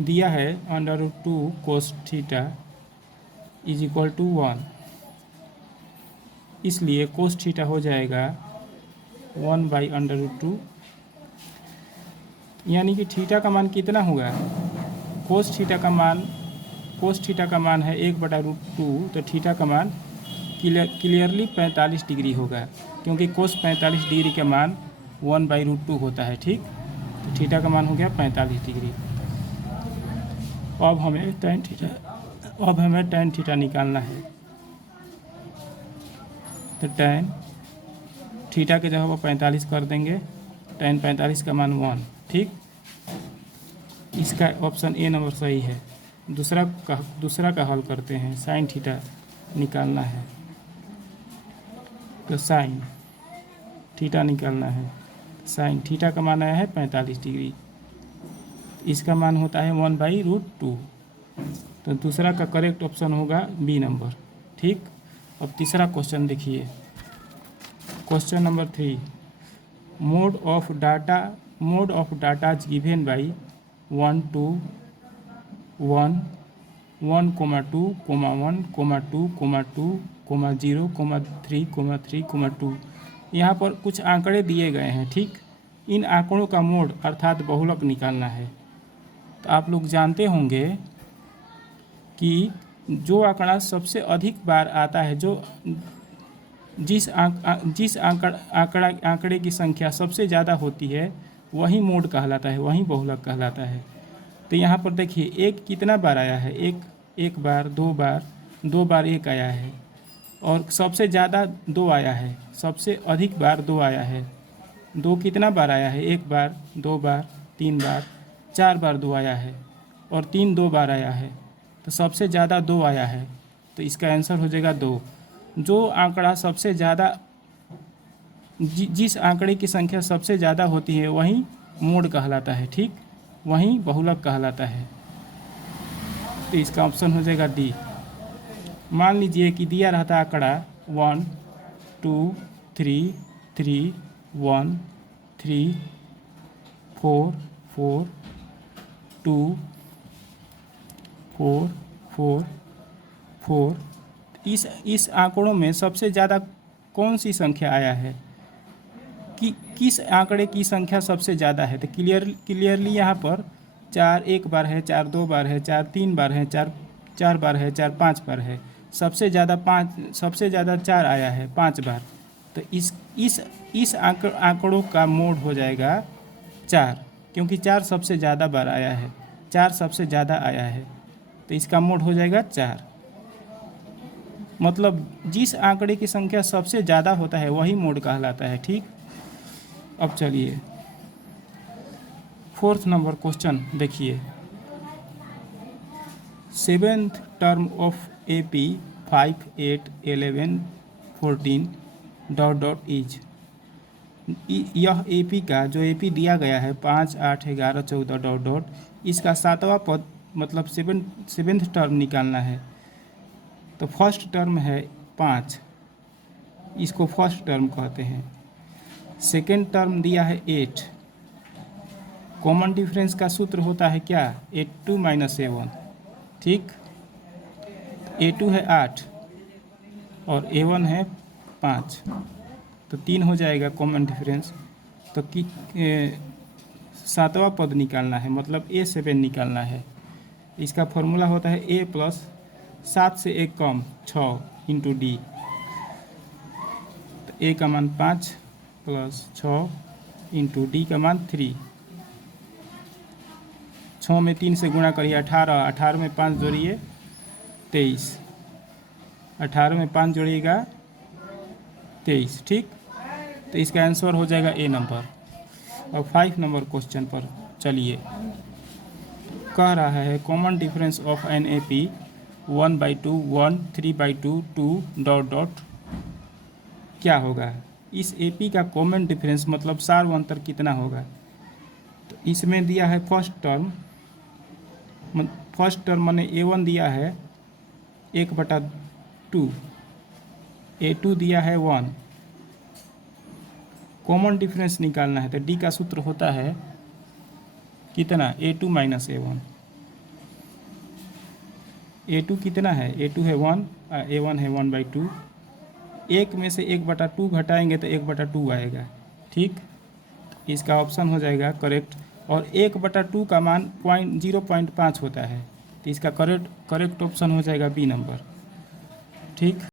दिया है √2 cos theta is equal to 1, इसलिए cos थीटा हो जाएगा 1/√2, यानी कि थीटा का मान कितना होगा, cos थीटा का मान है 1/√2, तो थीटा का मान क्लियरली 45 डिग्री होगा, क्योंकि cos 45 डिग्री का मान 1/√2 होता है। ठीक, तो थीटा का मान हो गया 45 डिग्री। अब हमें tan थीटा निकालना है। तो tan थीटा के जगह 45 कर देंगे, tan 45 का मान 1। ठीक, इसका ऑप्शन ए नंबर सही है। दूसरा का हल करते हैं। sin थीटा निकालना है, तो sin थीटा निकालना है। sin थीटा का मान आया है 45 डिग्री, इसका मान होता है 1/√2। तो दूसरा का करेक्ट ऑप्शन होगा बी नंबर। ठीक, अब तीसरा क्वेश्चन देखिए। Question number 3, mode of data given by 1 2 1 1 2 1 2 2 0 3 2। यहाँ पर कुछ आंकड़े दिए गए हैं। ठीक, इन आंकड़ों का मोड अर्थात बहुलक निकालना है। तो आप लोग जानते होंगे कि जो आंकड़ा सबसे अधिक बार आता है, जिस आंकड़े की संख्या सबसे ज़्यादा होती है, वही मोड कहलाता है, वही बहुलक कहलाता है। तो यहाँ पर देखिए एक कितना बार आया है, एक बार, दो बार एक आया है, और सबसे ज़्यादा 2 आया है, सबसे अधिक बार 2 आया है। 2 कितना बार आया है, 1 बार, 2 बार, 3 बार, 4 बार 2 आया है, और 3 2 बार आया है। तो सबसे ज़्यादा 2 आया है, तो इसका आंसर हो जाएगा 2। जो आंकड़ा सबसे ज़्यादा, जिस आंकड़े की संख्या सबसे ज़्यादा होती है, वही मोड कहलाता है। ठीक, वही बहुलक कहलाता है। तो इसका ऑप्शन हो जाएगा डी। मान लीजिए कि दिया रहता आंकड़ा 1 2 3 3 1 3 4 4 2 4 4 4। इस आंकड़ों में सबसे ज़्यादा कौन सी संख्या आया है, कि किस आंकड़े की संख्या सबसे ज़्यादा है। तो क्लियरली यहाँ पर 4 1 बार है, 4 2 बार है, 4 3 बार है, 4 बार है, 4 5 बार है। सबसे ज़्यादा 4 आया है, 5 बार। तो इस आंकड़ों का मोड हो जाएगा 4, क्योंकि 4 सबसे ज़्यादा बार आया है, 4 सबसे ज़्यादा आया है, तो इसका मोड हो जाएगा 4। मतलब जिस आंकड़े की संख्या सबसे ज़्यादा होता है, वही मोड कहलाता है। ठीक, अब चलिए 4th नंबर क्वेश्चन देखिए। 7th term of AP 5 8 11 14 ... is. यह AP का जो AP दिया गया है 5 8 11 14 ... इसका 7वां पद मतलब 7th टर्म निकालना है। तो फर्स्ट टर्म है 5, इसको फर्स्ट टर्म कहते हैं। सेकेंड टर्म दिया है 8। कॉमन डिफरेंस का सूत्र होता है क्या, 8 - 7। ठीक, A2 है 8 और A1 है 5, तो 3 हो जाएगा कॉमन डिफरेंस। तो 7वां पद निकालना है, मतलब A7 निकालना है। इसका फॉर्मूला होता है A + 7 से 1 कम 6 × D। तो A का मान 5 + 6 × D का मान 3। 6 में 3 से गुणा करिए 18, 18 में 5 जोड़िए 23, 18 में 5 जोड़िएगा 23। ठीक, तो इसका आंसर हो जाएगा ए नंबर। अब 5 नंबर क्वेश्चन पर चलिए। कह रहा है common difference of an AP 1/2 1 3/2 2 ... क्या होगा। इस AP का कॉमन डिफरेंस मतलब सार्वअंतर कितना होगा। तो इसमें दिया है फर्स्ट टर्म माने A1 दिया है 1/2, A2 दिया है 1। कॉमन डिफरेंस निकालना है, तो D का सूत्र होता है कितना, A2 - A1। A2 कितना है, A2 है 1, A1 है 1/2। एक में से 1/2 घटाएंगे तो 1/2 आएगा। ठीक, इसका ऑप्शन हो जाएगा करेक्ट। और 1/2 का मान 0.5 होता है, तो इसका करेक्ट ऑप्शन हो जाएगा बी नंबर। ठीक।